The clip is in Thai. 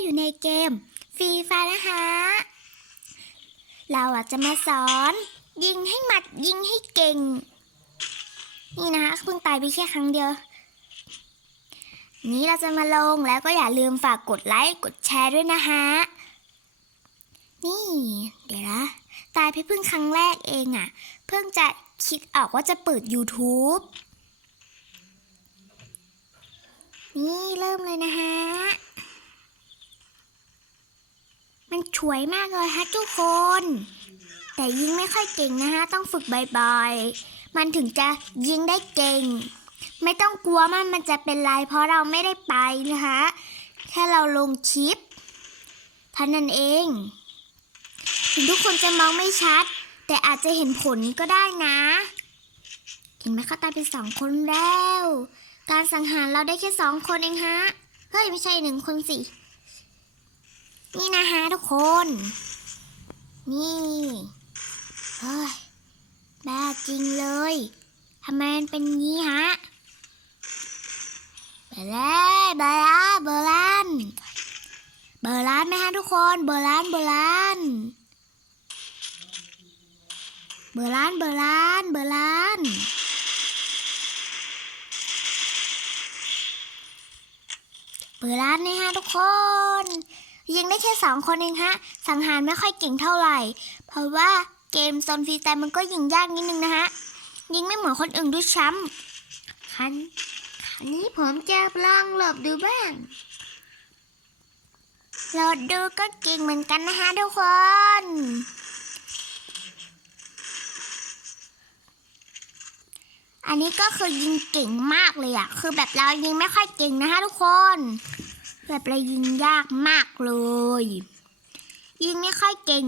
อยู่ในเกมฟรีไฟนะคะเราอะจะมาสอน ยิงให้หมัดยิงให้เก่ง นี่นะคะเพิ่งตายไปแค่ครั้งเดียว นี้เราจะมาลงแล้วก็อย่าลืมฝากกดไลค์กดแชร์ด้วยนะคะนี่ เดี๋ยวนะตายไปเพิ่งครั้งแรกเองอะ่ะ เพิ่งจะคิดออกว่าจะเปิด YouTube นี่เริ่มเลยนะฮะ ช่วยมากเลยฮะทุกคน แต่ยิงไม่ค่อยเก่งนะฮะ ต้องฝึกบ่อยๆ มันถึงจะยิงได้เก่ง ไม่ต้องกลัวมันมันจะเป็นไร เพราะเราไม่ได้ไปนะคะแค่เราลงคลิปเท่านั้นเอง ถึงทุกคนจะมองไม่ชัด แต่อาจจะเห็นผลก็ได้นะ เห็นไหมเขาตายไปสองคนแล้ว การสังหารเราได้แค่สองคนเองฮะ เฮ้ย ไม่ใช่หนึ่งคนสิ นี่นะฮะทุกคน นี่ เฮ้ย บ้าจริงเลยทำไมมันเป็นงี้ฮะเบอร์เลเบอร์ลเบอร์ลานเบอร์ลานไหมฮะทุกคน เบอร์ลานเบอร์ลานเบอร์ลานเบอร์ลานเบลานเบลานนี่ฮะทุกคน ยิงได้แค่สองคนเองฮะ สังหารไม่ค่อยเก่งเท่าไหร่ เพราะว่าเกมโซนฟรีสไตล์มันก็ยิงยากนิดนึงนะฮะ ยิงไม่เหมือนคนอื่นด้วยซ้ำคันคันนี้ผมจะลองหลบดูบ้างหลบดูก็เก่งเหมือนกันนะฮะทุกคนอันนี้ก็คือยิงเก่งมากเลยอะคือแบบเรายิงไม่ค่อยเก่งนะคะทุกคน แบบเรายิงยากมากเลย ยิงไม่ค่อยเก่ง